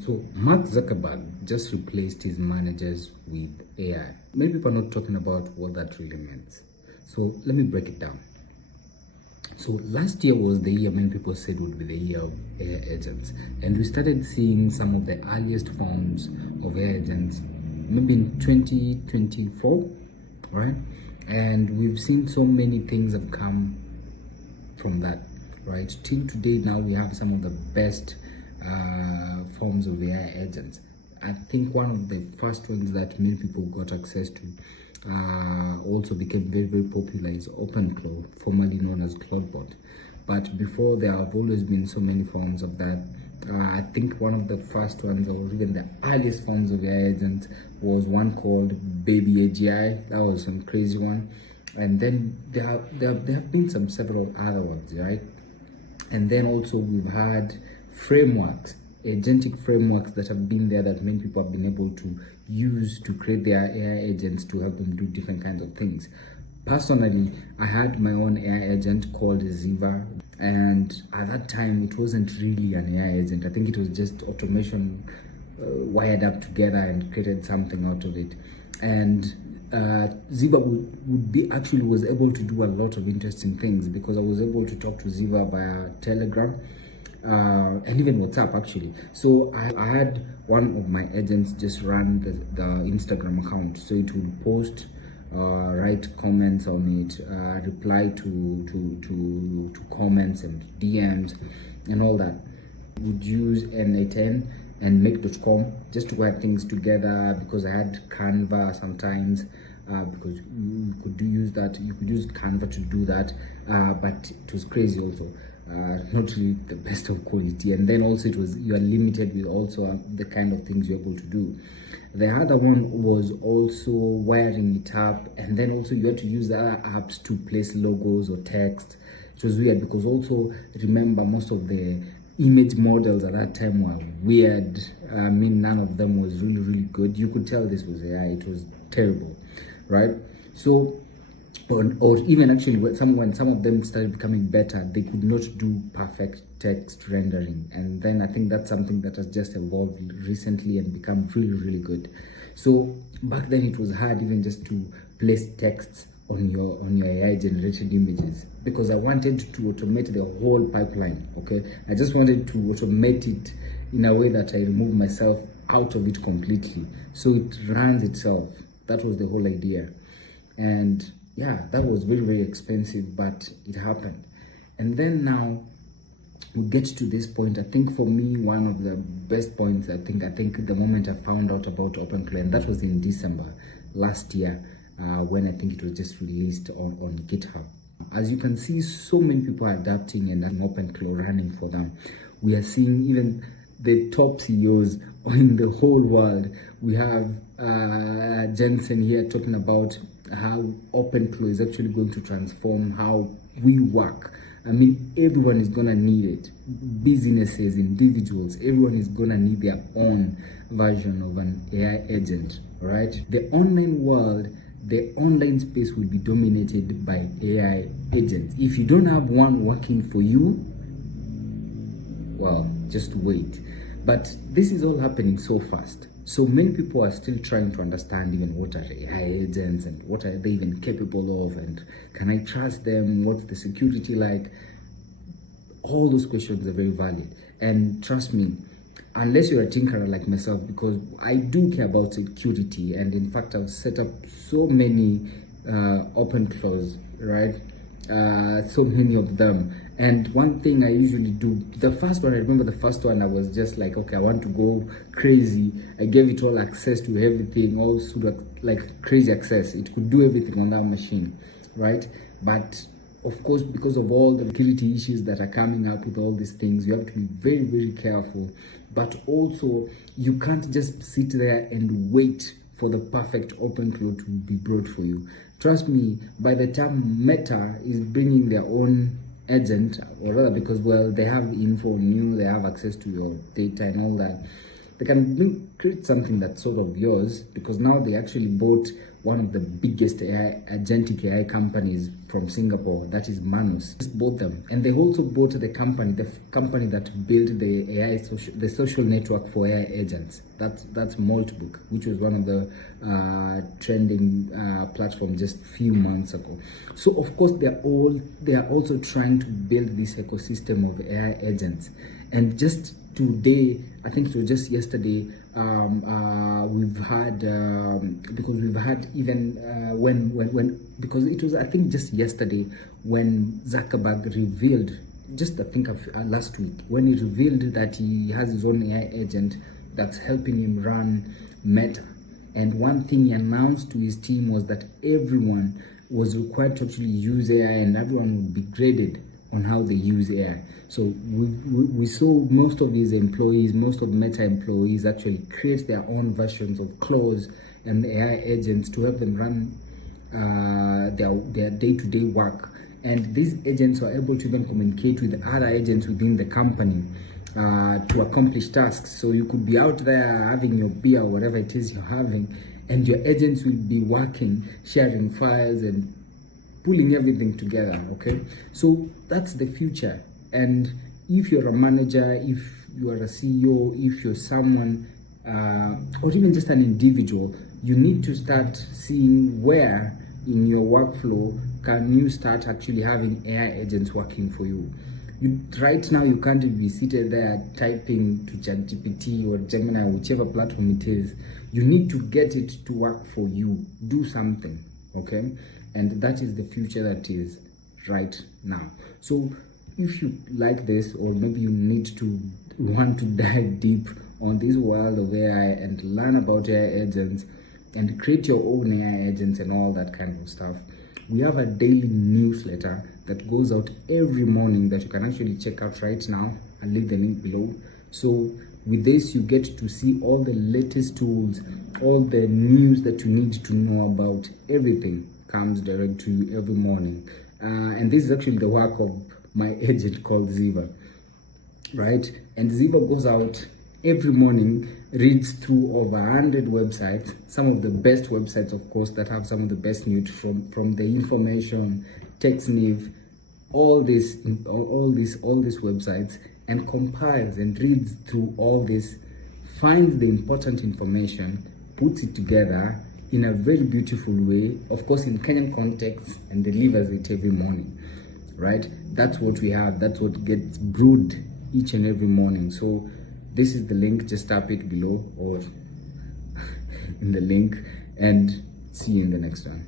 So Mark Zuckerberg just replaced his managers with AI. Many people are not talking about what that really means. So let me break it down. So last year was the year many people said would be the year of AI agents. And we started seeing some of the earliest forms of AI agents, maybe in 2024, right? And we've seen so many things have come from that, right? Till today now we have some of the best forms of AI agents. I think one of the first ones that many people got access to also became very popular is OpenClaw, formerly known as Cloudbot. But before, there have always been so many forms of that. I think one of the first ones, or even the earliest forms of AI agents, was one called Baby AGI. That was some crazy one. And then there have been several other ones, right? And then also we've had frameworks, agentic frameworks that have been there that many people have been able to use to create their AI agents to help them do different kinds of things. Personally, I had my own AI agent called Ziva, and at that time it wasn't really an AI agent. I think it was just automation wired up together and created something out of it. And Ziva was able to do a lot of interesting things, because I was able to talk to Ziva via Telegram and even WhatsApp actually. So I had one of my agents just run the Instagram account, so it would post, write comments on it, reply to comments and DMs and all that. Would use N8N and make.com just to write things together, because I had Canva sometimes, because you could use Canva to do that, but it was crazy also. Not really the best of quality, and then also you are limited with also the kind of things you're able to do. The other one was also wiring it up, and then also you had to use the other apps to place logos or text. It was weird, because also remember, most of the image models at that time were weird. I mean, none of them was really good. You could tell this was AI. It was terrible, right? So or even actually when some of them started becoming better, they could not do perfect text rendering. And then I think that's something that has just evolved recently and become really good. So back then it was hard even just to place texts on your AI generated images, because I wanted to automate the whole pipeline. Okay, I just wanted to automate it in a way that I remove myself out of it completely, so it runs itself. That was the whole idea. And yeah, that was very expensive, but it happened. And then now we get to this point. I think for me, one of the best points, I think the moment I found out about OpenClaw, and that was in December last year, when I think it was just released on GitHub. As you can see, so many people are adapting and having OpenClaw running for them. We are seeing even the top CEOs in the whole world. We have Jensen here talking about how OpenClaw is actually going to transform how we work. I mean, everyone is gonna need it. Businesses, individuals, everyone is gonna need their own version of an AI agent, right? The online world, the online space will be dominated by AI agents. If you don't have one working for you, well, just wait. But this is all happening so fast. So many people are still trying to understand even what are AI agents and what are they even capable of, and can I trust them? What's the security like? All those questions are very valid. And trust me, unless you're a tinkerer like myself, because I do care about security, and in fact I've set up so many OpenClaws, right? So many of them. And one thing I usually do, I remember the first one, I was just like, okay, I want to go crazy. I gave it all access to everything, all sort of like crazy access. It could do everything on that machine, right? But of course, because of all the security issues that are coming up with all these things, you have to be very careful. But also, you can't just sit there and wait for the perfect OpenClaw to be brought for you. Trust me, by the time Meta is bringing their own agent, or rather, because, well, they have info on you, they have access to your data and all that, they can create something that's sort of yours, because now they actually bought one of the biggest agentic AI companies from Singapore, that is Manus. Just bought them, and they also bought the company that built the AI social network for AI agents. That's Maltbook, which was one of the trending platforms just few months ago. So of course they are also trying to build this ecosystem of AI agents. And just today, I think it was just yesterday, we've had because we've had even because it was, I think, just yesterday when Zuckerberg revealed, just I think last week, when he revealed that he has his own AI agent that's helping him run Meta. And one thing he announced to his team was that everyone was required to actually use AI, and everyone would be graded on how they use AI. So we saw most of these employees, most of Meta employees actually create their own versions of Claude and AI agents to help them run their day-to-day work. And these agents are able to then communicate with other agents within the company to accomplish tasks. So you could be out there having your beer or whatever it is you're having, and your agents will be working, sharing files and pulling everything together. Okay, so that's the future. And if you're a manager, if you are a CEO, if you're someone or even just an individual, you need to start seeing where in your workflow can you start actually having AI agents working for you. Right now, you can't be seated there typing to ChatGPT or Gemini, whichever platform it is. You need to get it to work for you. Do something, okay? And that is the future that is right now. So if you like this, or maybe you want to dive deep on this world of AI and learn about AI agents and create your own AI agents and all that kind of stuff, we have a daily newsletter that goes out every morning that you can actually check out right now. I'll leave the link below. So with this, you get to see all the latest tools, all the news that you need to know about. Everything comes direct to you every morning. And this is actually the work of my agent called Ziva, right? And Ziva goes out every morning, reads through over 100 websites, some of the best websites, of course, that have some of the best news from the information, TechSniff, all these websites, and compiles and reads through all this, finds the important information, puts it together in a very beautiful way, of course in Kenyan context, and delivers it every morning, right? That's what we have. That's what gets brewed each and every morning. So this is the link. Just tap it below or in the link, and see you in the next one.